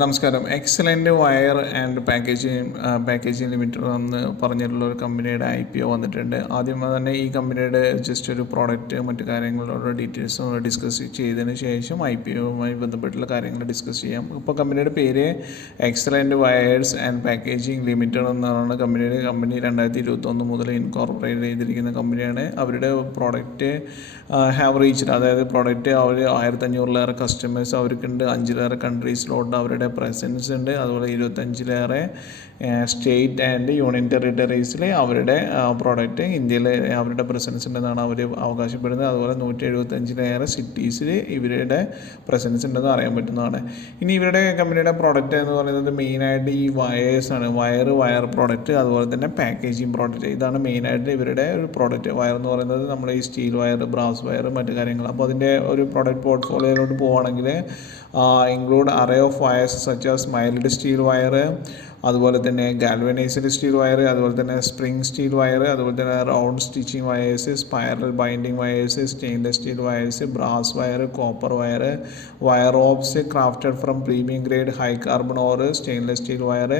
നമസ്കാരം. Excellent wire and packaging limited എന്ന് പറഞ്ഞിട്ടുള്ള ഒരു കമ്പനിയുടെ IPO വന്നിട്ടുണ്ട്. ആദ്യമേ തന്നെ ഈ കമ്പനിയുടെ ജസ്റ്റ് ഒരു പ്രോഡക്റ്റ് മറ്റു കാര്യങ്ങളുടെ ഡീറ്റെയിൽസും ഡിസ്കസ് ചെയ്തതിന് ശേഷം IPOയുമായി ബന്ധപ്പെട്ടുള്ള കാര്യങ്ങൾ ഡിസ്കസ് ചെയ്യാം. ഇപ്പോൾ കമ്പനിയുടെ പേര് excellent wires and packaging limited എന്നാണ് കമ്പനി 2021 മുതൽ ഇൻകോർപ്പറേറ്റ് ചെയ്തിരിക്കുന്ന കമ്പനിയാണ്. അവരുടെ പ്രോഡക്റ്റ് ഹാവ് റീച്ച്ഡ്, അതായത് പ്രോഡക്റ്റ് അവർ 1500-ലേറെ കസ്റ്റമേഴ്സ് അവർക്കുണ്ട്. 5-ലേറെ കൺട്രീസിലോട്ട് അവരുടെ പ്രസൻസ് ഉണ്ട്. അതുപോലെ 25-ലേറെ സ്റ്റേറ്റ് ആൻഡ് യൂണിയൻ ടെറിട്ടറീസിൽ അവരുടെ പ്രോഡക്റ്റ് ഇന്ത്യയിൽ അവരുടെ പ്രസൻസ് ഉണ്ടെന്നാണ് അവർ അവകാശപ്പെടുന്നത്. അതുപോലെ 175-ലേറെ സിറ്റീസിൽ ഇവരുടെ പ്രസൻസ് ഉണ്ടെന്ന് അറിയാൻ പറ്റുന്നതാണ്. ഇനി ഇവരുടെ കമ്പനിയുടെ പ്രോഡക്റ്റ് എന്ന് പറയുന്നത് മെയിനായിട്ട് ഈ വയേഴ്സാണ്. വയർ പ്രോഡക്റ്റ്, അതുപോലെ തന്നെ പാക്കേജിങ് പ്രോഡക്റ്റ്, ഇതാണ് മെയിനായിട്ട് ഇവരുടെ ഒരു പ്രോഡക്റ്റ്. വയർ എന്ന് പറയുന്നത് നമ്മൾ ഈ സ്റ്റീൽ വയർ, ബ്രാസ് വയർ, മറ്റു കാര്യങ്ങൾ. അപ്പോൾ അതിൻ്റെ ഒരു പ്രോഡക്റ്റ് പോർട്ട്ഫോളിയോയിലോട്ട് പോവുകയാണെങ്കിൽ include array of wires such as mild steel wire, അതുപോലെ തന്നെ ഗാൽവനൈസ്ഡ് സ്റ്റീൽ വയർ, അതുപോലെ തന്നെ സ്പ്രിംഗ് സ്റ്റീൽ വയർ, അതുപോലെ തന്നെ round stitching wires, spiral binding wires, stainless steel wires, brass wire, copper wire, wire ropes crafted from premium grade high carbon or stainless steel wire,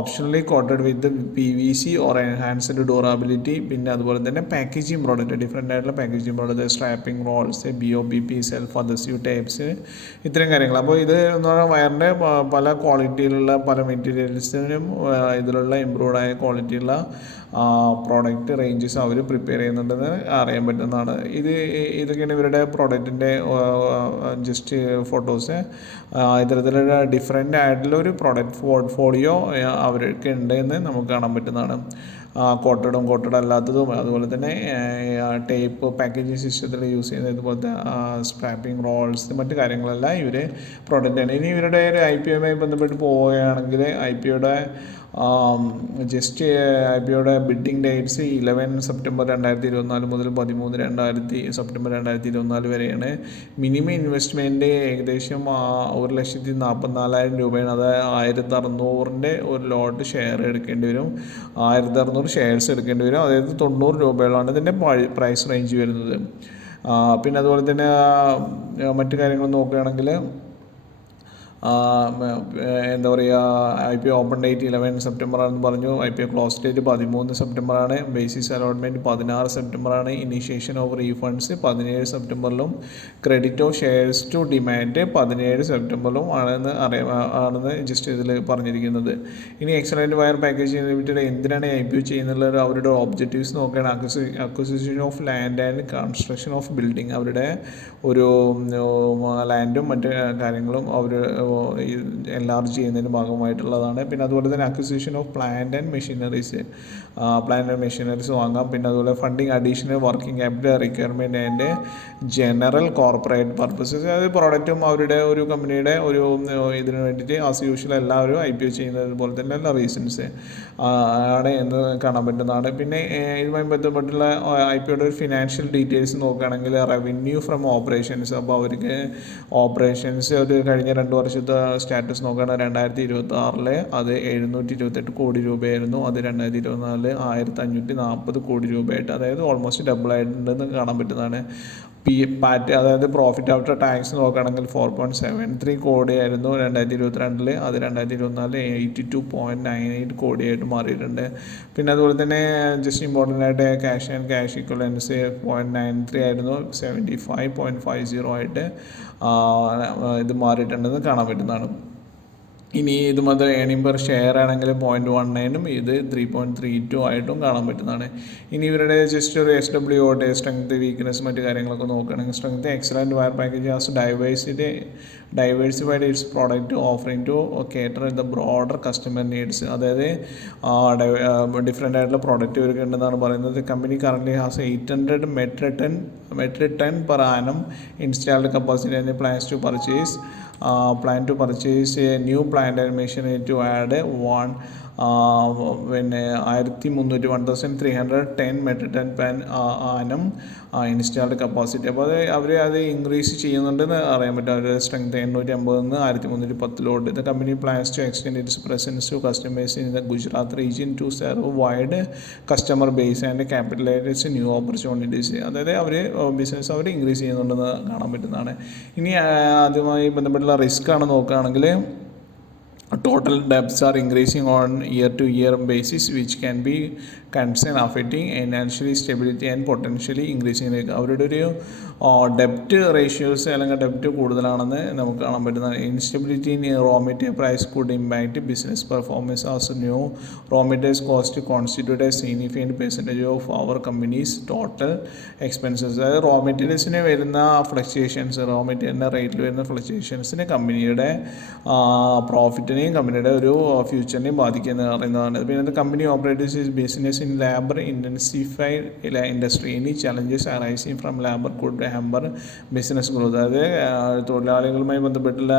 optionally coated with PVC or enhanced durability. പിന്നെ അതുപോലെ തന്നെ packaging product, different ആയിട്ടുള്ള packaging product, strapping rolls, BOPP, self adhesive types, ഇത്രയും കാര്യങ്ങൾ. അപ്പോൾ ഇത് എന്ന് പറഞ്ഞാൽ വയറിൻ്റെ പല ക്വാളിറ്റിയിലുള്ള പല മെറ്റീരിയൽസിനും ഇതിലുള്ള ഇമ്പ്രൂവ്ഡ് ആയ ക്വാളിറ്റിയുള്ള പ്രോഡക്റ്റ് റേഞ്ചസ് അവർ പ്രിപ്പയർ ചെയ്യുന്നുണ്ടെന്ന് അറിയാൻ പറ്റുന്നതാണ്. ഇതൊക്കെയാണ് ഇവരുടെ പ്രോഡക്റ്റിൻ്റെ ജസ്റ്റ് ഫോട്ടോസ്. ഇത്തരത്തിലുള്ള ഡിഫറെൻ്റ് ആയിട്ടുള്ള ഒരു പ്രോഡക്റ്റ് പോർട്ട്ഫോളിയോ അവർക്ക് ഉണ്ട് എന്ന് നമുക്ക് കാണാൻ പറ്റുന്നതാണ്. കോട്ടഡ് അല്ലാത്തതും, അതുപോലെ തന്നെ ടേപ്പ് പാക്കേജിങ് സിസ്റ്റത്തിൽ യൂസ് ചെയ്യുന്ന ഇതുപോലത്തെ സ്ട്രാപ്പിംഗ് റോൾസ്, മറ്റു കാര്യങ്ങളെല്ലാം ഇവർ പ്രോഡക്റ്റാണ്. ഇനി ഇവരുടെ ഒരു IPOയുമായി ബന്ധപ്പെട്ട് പോവുകയാണെങ്കിൽ IPOയുടെ ബിഡിങ് ഡേറ്റ്സ് 11 സെപ്റ്റംബർ 2024 മുതൽ 13 സെപ്റ്റംബർ 2024 വരെയാണ്. മിനിമം ഇൻവെസ്റ്റ്മെൻറ്റ് ഏകദേശം 1,44,000 രൂപയാണ്. അതായത് 1,600-ൻ്റെ ഒരു ലോട്ട് ഷെയർ എടുക്കേണ്ടി വരും. 1,600 ഷെയർസ് എടുക്കേണ്ടി വരും. അതായത് 90 രൂപയോളാണ് ഇതിൻ്റെ പ്രൈസ് റേഞ്ച് വരുന്നത്. പിന്നെ അതുപോലെ തന്നെ മറ്റു കാര്യങ്ങൾ നോക്കുകയാണെങ്കിൽ എന്താ പറയുക, IPO ഓപ്പൺ ഡേറ്റ് 11 സെപ്റ്റംബറാണെന്ന് പറഞ്ഞു. IPO ക്ലോസ് ഡേറ്റ് 13 സെപ്റ്റംബറാണ്. ബേസിസ് അലോട്ട്മെൻറ്റ് 16 സെപ്റ്റംബറാണ്. ഇനീഷ്യേഷൻ ഓഫ് റീഫണ്ട്സ് 17 സെപ്റ്റംബറിലും credit of shares to demand 17 സെപ്റ്റംബറിലും ആണെന്ന് ജസ്റ്റ് ഇതിൽ പറഞ്ഞിരിക്കുന്നത്. ഇനി എക്സലൻറ്റ് വയർ പാക്കേജിങ് ലിമിറ്റഡ് എന്തിനാണ് IPO ചെയ്യുന്നത്, അവരുടെ ഒബ്ജക്റ്റീവ്സ് നോക്കുകയാണ്. Acquisition of land and construction of building, അവരുടെ ഒരു ലാൻഡും മറ്റ് കാര്യങ്ങളും അവർ എൻലാർജ് ചെയ്യുന്നതിന് ഭാഗമായിട്ടുള്ളതാണ്. പിന്നെ അതുപോലെ തന്നെ acquisition of plant and machineries വാങ്ങാം. പിന്നെ അതുപോലെ funding additional working capital requirement and general corporate purposes, അതായത് പ്രോഡക്റ്റും അവരുടെ ഒരു കമ്പനിയുടെ ഒരു ഇതിന് വേണ്ടിയിട്ട് ആസ് യൂഷ്വൽ എല്ലാവരും IPO ചെയ്യുന്നത് പോലെ തന്നെ എല്ലാ റീസൺസ് ആണ് എന്ന് കാണാൻ പറ്റുന്നതാണ്. പിന്നെ ഇതുമായി ബന്ധപ്പെട്ടുള്ള IPOയുടെ ഒരു ഫിനാൻഷ്യൽ ഡീറ്റെയിൽസ് നോക്കുകയാണെങ്കിൽ റവന്യൂ ഫ്രം ഓപ്പറേഷൻസ്, അപ്പോൾ അവർക്ക് ഓപ്പറേഷൻസ് ഒരു കഴിഞ്ഞ 2 വർഷത്തെ സ്റ്റാറ്റസ് നോക്കുകയാണെങ്കിൽ 2026 അത് 728 കോടി രൂപയായിരുന്നു. അത് 2024 1,540 കോടി രൂപയായിട്ട്, അതായത് ഓൾമോസ്റ്റ് ഡബിൾ ആയിട്ടുണ്ടെന്ന് കാണാൻ പറ്റുന്നതാണ്. പാറ്റ്, അതായത് പ്രോഫിറ്റ് ആഫ്റ്റർ ടാക്സ് നോക്കുകയാണെങ്കിൽ 4.73 കോടിയായിരുന്നു 2022. അത് 2024 82.98 കോടിയായിട്ട് മാറിയിട്ടുണ്ട്. പിന്നെ അതുപോലെ തന്നെ ജസ്റ്റ് ഇമ്പോർട്ടൻ്റ് ആയിട്ട് ക്യാഷ് ആൻഡ് ക്യാഷ് ഇക്വലൻസ് 0.93 ആയിരുന്നു 75.50 ആയിട്ട് ഇത് മാറിയിട്ടുണ്ടെന്ന് കാണാൻ പറ്റുന്നതാണ്. ഇനി ഇത് മാത്രം ഏണിംഗ് പെർ ഷെയർ ആണെങ്കിൽ 0.19ഉം ഇത് 3.32 ആയിട്ടും കാണാൻ പറ്റുന്നതാണ്. ഇനി ഇവരുടെ ജസ്റ്റ് ഒരു SWOT, സ്ട്രെങ്ത്, വീക്ക്നെസ്, മറ്റു കാര്യങ്ങളൊക്കെ നോക്കുകയാണെങ്കിൽ strength, excellent wire package as diversified its product offering to cater the broader customer needs, അതായത് ഡിഫറെൻ്റ് ആയിട്ടുള്ള പ്രോഡക്റ്റ് ഇവർക്ക് ഉണ്ടെന്നാണ് പറയുന്നത്. Company current has 800 metric ton per annum installed capacity and plan to purchase a new plant and machinery to add 1,310 metric ton per annum installed capacity. അപ്പോൾ അത് increase ചെയ്യുന്നുണ്ടെന്ന് അറിയാൻ പറ്റും. അവരുടെ strength 850 1,310 the company plans to extend its presence to customers in the Gujarat region to serve wide customer base and capitalize new opportunities, അതായത് business അവർ increase ചെയ്യുന്നുണ്ടെന്ന് കാണാൻ പറ്റുന്നതാണ്. ഇനി അതുമായി ബന്ധപ്പെട്ടുള്ള റിസ്ക് ആണ് നോക്കുകയാണെങ്കിൽ total debts are increasing on year-to-year basis, which can be concern affecting financial stability and potentially increasing അവരുടെ ഒരു ഡെപ്റ്റ് റേഷ്യോസ് അല്ലെങ്കിൽ ഡെപ്റ്റ് കൂടുതലാണെന്ന് നമുക്ക് കാണാൻ പറ്റുന്നത്. Instability in raw material price could impact business performance as new raw materials cost constitute a significant percentage of our company's total expenses. അതായത് raw മെറ്റീരിയൽസിന് വരുന്ന ഫ്ലക്ച്വേഷൻസ്, റോ മെറ്റീരിയലിൻ്റെ റേറ്റിൽ വരുന്ന ഫ്ലക്ച്വേഷൻസിന് കമ്പനിയുടെ പ്രോഫിറ്റിനെയും കമ്പനിയുടെ ഒരു ഫ്യൂച്ചറിനെയും ബാധിക്കുന്നത് പറയുന്നതാണ്. പിന്നെ company operators is business in labor intensified industry, any challenges arising from labor could hamper business growth. അതായത് തൊഴിലാളികളുമായി ബന്ധപ്പെട്ടുള്ള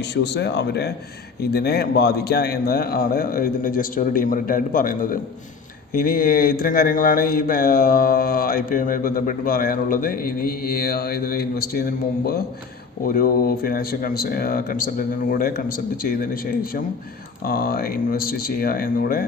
ഇഷ്യൂസ് അവരെ ഇതിനെ ബാധിക്കാം എന്ന് ആണ് ഇതിൻ്റെ ജസ്റ്റ് ഒരു ഡീമെറിറ്റായിട്ട് പറയുന്നത്. ഇനി ഇത്തരം കാര്യങ്ങളാണ് ഈ IPO-യുമായി ബന്ധപ്പെട്ട് പറയാനുള്ളത്. ഇനി ഇതിൽ ഇൻവെസ്റ്റ് ചെയ്യുന്നതിന് മുമ്പ് ഒരു ഫിനാൻഷ്യൽ കൺസൾട്ടൻറ്റിനും കൂടെ കൺസൾട്ട് ചെയ്തതിന് ശേഷം ഇൻവെസ്റ്റ് ചെയ്യുക എന്നുകൂടെ